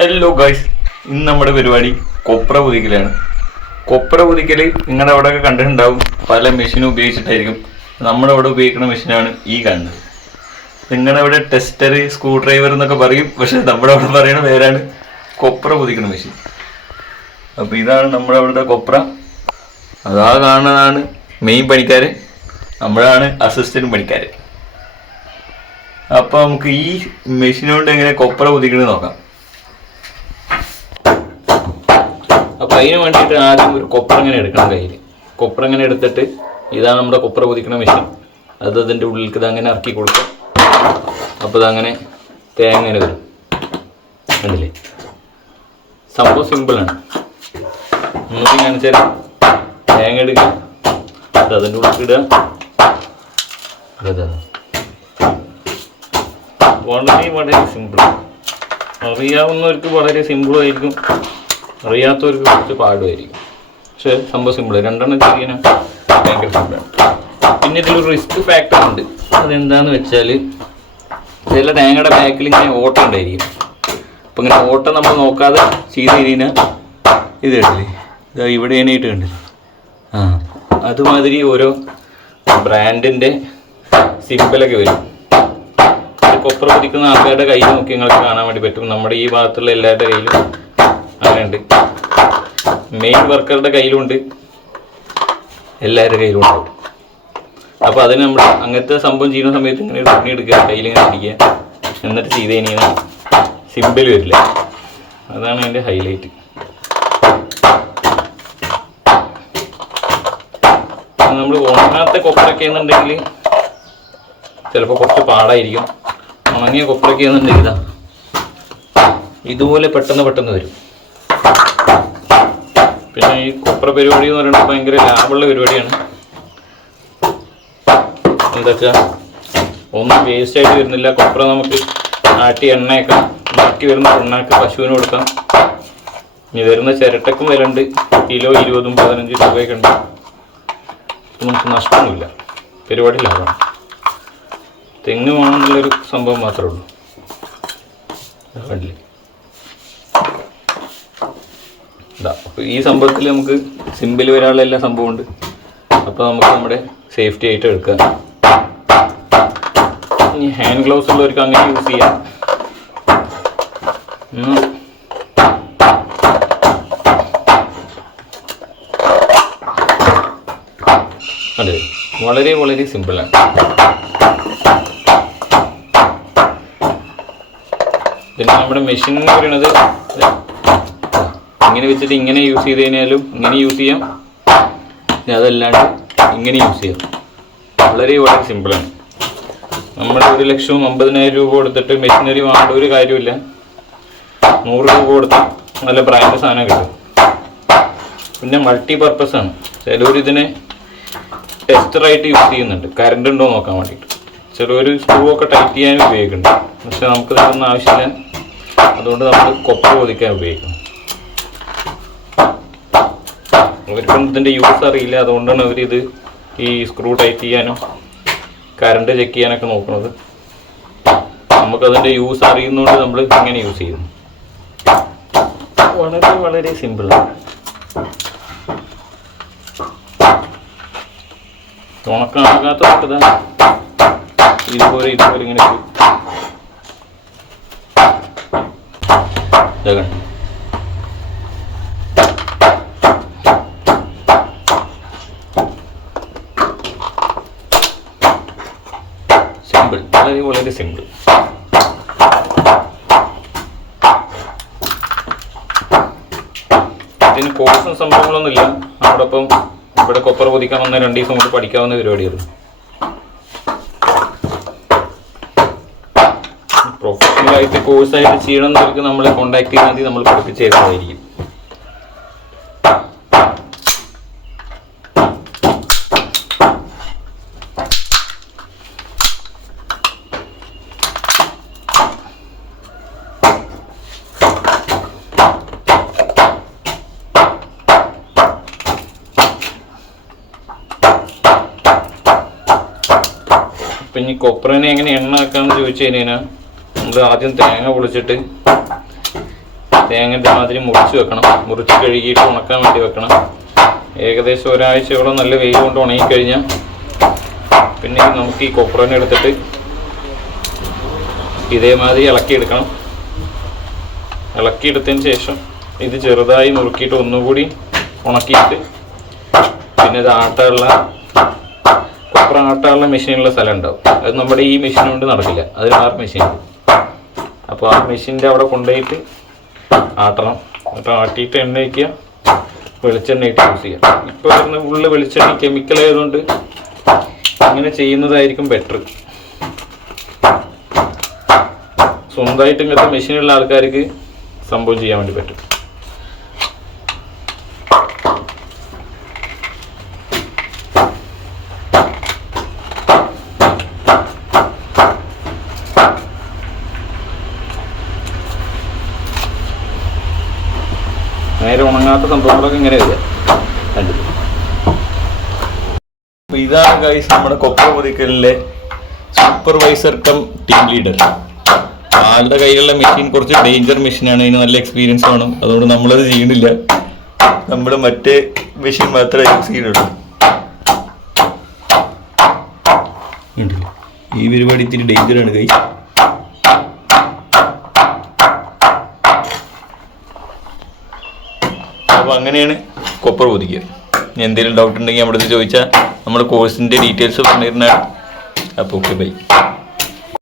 Hello guys, ഇന്ന് നമ്മുടെ പരിപാടി കൊപ്ര പൊതിക്കലാണ്. കൊപ്ര പൊതിക്കൽ നിങ്ങളുടെ അവിടെയൊക്കെ കണ്ടിട്ടുണ്ടാവും. പല മെഷീനും ഉപയോഗിച്ചിട്ടായിരിക്കും. നമ്മുടെ അവിടെ ഉപയോഗിക്കുന്ന മെഷീനാണ് ഈ കാണുന്നത്. നിങ്ങളുടെ അവിടെ ടെസ്റ്റർ, സ്ക്രൂ ഡ്രൈവർ എന്നൊക്കെ പറയും. പക്ഷെ നമ്മുടെ അവിടെ പറയുന്ന പേരാണ് കൊപ്ര പൊതിക്കുന്ന മെഷീൻ. അപ്പോൾ ഇതാണ് നമ്മുടെ അവിടുത്തെ കൊപ്ര. അതാ കാണുന്നതാണ് മെയിൻ പണിക്കാർ, നമ്മളാണ് അസിസ്റ്റന്റ് പണിക്കാർ. അപ്പോൾ നമുക്ക് ഈ മെഷീൻ കൊണ്ട് എങ്ങനെ കൊപ്ര പൊതിക്കണമെന്ന് നോക്കാം. അപ്പോൾ അതിന് വേണ്ടിയിട്ട് ആദ്യം ഒരു കൊപ്ര ഇങ്ങനെ എടുക്കണം കയ്യിൽ. കൊപ്ര ഇങ്ങനെ എടുത്തിട്ട് ഇതാണ് നമ്മുടെ കൊപ്ര പൊതിക്കണ മെഷീൻ. അതിൻ്റെ ഉള്ളിലേക്ക് ഇതങ്ങനെ ഇറക്കി കൊടുക്കും. അപ്പോൾ ഇതങ്ങനെ തേങ്ങ ഇങ്ങനെ വരും. കണ്ടില്ലേ, സംഭവം സിമ്പിളാണ്. ഒന്നുകൂടി കാണിച്ചാൽ തേങ്ങ എടുക്കുക, അതിൻ്റെ ഉള്ളിലേക്ക് ഇടുക. വളരെ സിമ്പിളാണ്. അറിയാവുന്നവർക്ക് വളരെ സിമ്പിളായിരിക്കും, അറിയാത്തവർക്ക് കുറച്ച് പാടുമായിരിക്കും. പക്ഷെ സംഭവം സിമ്പിൾ. രണ്ടെണ്ണം ചെയ്യാൻ ഭയങ്കര സിമ്പിളാണ്. പിന്നെ ഇതിലൊരു റിസ്ക് ഫാക്ടർ ഉണ്ട്. അതെന്താണെന്ന് വെച്ചാൽ ചില തേങ്ങയുടെ ബാക്കിൽ ഇങ്ങനെ ഓട്ടം ഉണ്ടായിരിക്കും. അപ്പം ഇങ്ങനെ ഓട്ടം നമ്മൾ നോക്കാതെ ചെയ്ത് കഴിഞ്ഞാൽ ഇത് കണ്ടില്ലേ, ഇത് ഇവിടെ എണീട്ട് കണ്ടില്ലേ, അതുമാതിരി ഓരോ ബ്രാൻഡിൻ്റെ സിമ്പിളൊക്കെ വരും. കൊപ്ര പൊതിക്കുന്ന ആൾക്കാരുടെ കയ്യിൽ നോക്കി നിങ്ങൾക്ക് കാണാൻ വേണ്ടി പറ്റും. നമ്മുടെ ഈ ഭാഗത്തുള്ള എല്ലാവരുടെ കയ്യിലും അങ്ങനെയുണ്ട്. മെയിൻ വർക്കറുടെ കയ്യിലുണ്ട്, എല്ലാവരുടെ കയ്യിലും ഉണ്ടാവും. അപ്പോൾ അതിന് നമ്മൾ അങ്ങനത്തെ സംഭവം ചെയ്യുന്ന സമയത്ത് ഇങ്ങനെ തുണി എടുക്കുക, കയ്യിലിങ്ങനെ പിടിക്കുക, എന്നിട്ട് ചെയ്ത് കഴിഞ്ഞാൽ സിമ്പിൾ വരില്ല. അതാണ് അതിൻ്റെ ഹൈലൈറ്റ്. നമ്മൾ ഉണങ്ങാത്ത കൊപ്രയൊക്കെ എന്നുണ്ടെങ്കിൽ ചിലപ്പോൾ കുറച്ച് പാടായിരിക്കും. ഉണങ്ങിയ കൊപ്രയൊക്കെ എന്നുണ്ടെങ്കിൽ ഇതുപോലെ പെട്ടെന്ന് വരും. പിന്നെ ഈ കൊപ്ര പരിപാടി എന്ന് പറയുന്നത് ഭയങ്കര ലാഭമുള്ള പരിപാടിയാണ്. എന്താ വെച്ചാൽ ഒന്നും വേസ്റ്റ് ആയിട്ട് വരുന്നില്ല. കൊപ്ര നമുക്ക് ആട്ടി എണ്ണയൊക്കെ, ബാക്കി വരുന്ന എണ്ണയൊക്കെ പശുവിന് കൊടുക്കാം. ഇനി വരുന്ന ചിരട്ടക്കും വിലയുണ്ട്. കിലോ 20-15 രൂപയൊക്കെ ഉണ്ട്. നമുക്ക് നഷ്ടമൊന്നുമില്ല, പരിപാടി ലാഭമാണ്. തെങ്ങ് വേണമെന്നുള്ളൊരു സംഭവം മാത്രമേ ഉള്ളൂ. കണ്ടില്ലേ, അപ്പോൾ ഈ സംഭവത്തിൽ നമുക്ക് സിമ്പിൾ വരാനുള്ള എല്ലാ സംഭവമുണ്ട്. അപ്പോൾ നമുക്ക് നമ്മുടെ സേഫ്റ്റി ആയിട്ട് എടുക്കാം. ഇനി ഹാൻഡ് ഗ്ലൗസ് ഉള്ളവർക്ക് അങ്ങനെ യൂസ് ചെയ്യാം. അതെ, വളരെ വളരെ സിമ്പിളാണ്. പിന്നെ നമ്മുടെ മെഷീൻ എന്ന് പറയുന്നത് ഇങ്ങനെ വെച്ചിട്ട് ഇങ്ങനെ യൂസ് ചെയ്ത് കഴിഞ്ഞാലും ഇങ്ങനെ യൂസ് ചെയ്യാം, അതല്ലാണ്ട് ഇങ്ങനെ യൂസ് ചെയ്യാം. വളരെ വളരെ സിമ്പിളാണ്. നമ്മൾ 1,50,000 രൂപ കൊടുത്തിട്ട് മെഷീനറി വാങ്ങേണ്ട ഒരു കാര്യമില്ല. 100 രൂപ കൊടുത്താൽ നല്ല ബ്രാൻഡ് സാധനം കിട്ടും. പിന്നെ മൾട്ടി പർപ്പസ് ആണ്. ചിലവർ ഇതിനെ ടെസ്റ്ററായിട്ട് യൂസ് ചെയ്യുന്നുണ്ട്, കറണ്ട് ഉണ്ടോ നോക്കാൻ വേണ്ടിയിട്ട്. ചിലവർ സ്ക്രൂ ഒക്കെ ടൈറ്റ് ചെയ്യാനും ഉപയോഗിക്കുന്നുണ്ട്. പക്ഷെ നമുക്ക് ഇതൊന്നും ആവശ്യമില്ല. അതുകൊണ്ട് നമ്മൾ കൊപ്ര പൊതിക്കാൻ ഉപയോഗിക്കണം. അവർക്കൊന്നും ഇതിൻ്റെ യൂസ് അറിയില്ല. അതുകൊണ്ടാണ് അവരിത് ഈ സ്ക്രൂ ടൈറ്റ് ചെയ്യാനും കറണ്ട് ചെക്ക് ചെയ്യാനൊക്കെ നോക്കുന്നത്. നമുക്കതിൻ്റെ യൂസ് അറിയുന്നതുകൊണ്ട് നമ്മൾ ഇങ്ങനെ യൂസ് ചെയ്യുന്നു. വളരെ വളരെ സിമ്പിളാണ്. തുണക്കാകാത്ത ഇതുപോലെ ഇങ്ങനെ ഇതാകണം. സിമ്പിൾ, വളരെ വളരെ സിമ്പിൾ. ഇതിന് കോഴ്സും സംഭവങ്ങളൊന്നുമില്ല. നമ്മോടൊപ്പം ഇവിടെ കൊപ്ര പൊതിക്കാൻ വന്ന 2 ദിവസം കൊണ്ട് പഠിക്കാവുന്ന പരിപാടിയായിരുന്നു. പ്രൊഫഷണലായിട്ട് കോഴ്സായിട്ട് ചെയ്യണമെന്നവർക്ക് നമ്മളെ കോൺടാക്ട് ചെയ്താൽ മതി, നമ്മൾ പഠിപ്പിച്ച് തരുന്നതായിരിക്കും. അപ്പം ഇനി കൊപ്രനെ എങ്ങനെ എണ്ണ ആക്കാമെന്ന് ചോദിച്ചു കഴിഞ്ഞാൽ നമ്മൾ ആദ്യം തേങ്ങ പൊളിച്ചിട്ട് തേങ്ങൻ്റെ മാതിരി മുറിച്ച് വെക്കണം. മുറിച്ച് കഴുകിയിട്ട് ഉണക്കാൻ വേണ്ടി വെക്കണം. ഏകദേശം ഒരാഴ്ചയോളം നല്ല വെയിൽ കൊണ്ട് ഉണങ്ങിക്കഴിഞ്ഞാൽ പിന്നെ നമുക്ക് ഈ കൊപ്രനെ എടുത്തിട്ട് ഇതേമാതിരി ഇളക്കിയെടുക്കണം. ഇളക്കിയെടുത്തതിന് ശേഷം ഇത് ചെറുതായി നുറുക്കിയിട്ട് ഒന്നുകൂടി ഉണക്കിയിട്ട് പിന്നെ ഇത് ആട്ടാനുള്ള കൊപ്ര ആട്ടാനുള്ള മെഷീനുള്ള സ്ഥലം ഉണ്ടാവും. അത് നമ്മുടെ ഈ മെഷീൻ കൊണ്ട് നടക്കില്ല, അതിന് വേറെ മെഷീൻ. അപ്പോൾ ആ മെഷീൻ്റെ അവിടെ കൊണ്ടുപോയിട്ട് ആട്ടണം. എന്നിട്ട് ആട്ടിയിട്ട് എണ്ണ വയ്ക്കുക, വെളിച്ചെണ്ണയിട്ട് യൂസ് ചെയ്യുക. ഇപ്പോൾ വരുന്ന ഫുള്ള് വെളിച്ചെണ്ണ കെമിക്കൽ ആയതുകൊണ്ട് അങ്ങനെ ചെയ്യുന്നതായിരിക്കും ബെറ്റർ. സ്വന്തമായിട്ട് ഇങ്ങനത്തെ മെഷീനുള്ള ആൾക്കാർക്ക് സംഭവം ചെയ്യാൻ വേണ്ടി പറ്റും. നേരെ ഉണങ്ങാത്ത സംഭവങ്ങളൊക്കെ ഇങ്ങനെ വരിക. അപ്പോൾ ഇതാണ് ഗൈസ് നമ്മുടെ കൊപ്ര പൊതിക്കലിലെ സൂപ്പർവൈസർ കം ടീം ലീഡർ. ആളുടെ കയ്യിലുള്ള മെഷീൻ കുറച്ച് ഡേഞ്ചർ മെഷീനാണ്, അതിന് നല്ല എക്സ്പീരിയൻസ് വേണം. അതുകൊണ്ട് നമ്മളത് ചെയ്യണില്ല, നമ്മൾ മറ്റേ മെഷീൻ മാത്രമേ യൂസ് ചെയ്യുന്നുള്ളൂ. ഈ പരിപാടി ഇത്തിരി ഡേഞ്ചറാണ് ഗൈസ്. അപ്പോൾ അങ്ങനെയാണ് കൊപ്ര പൊതിക്കുക. എന്തെങ്കിലും ഡൗട്ട് ഉണ്ടെങ്കിൽ നമ്മുടെ അടുത്ത് ചോദിച്ചാൽ നമ്മുടെ കോഴ്സിൻ്റെ ഡീറ്റെയിൽസ് പറഞ്ഞിരുന്നാൽ. അപ്പോൾ ഓക്കെ, ബൈ.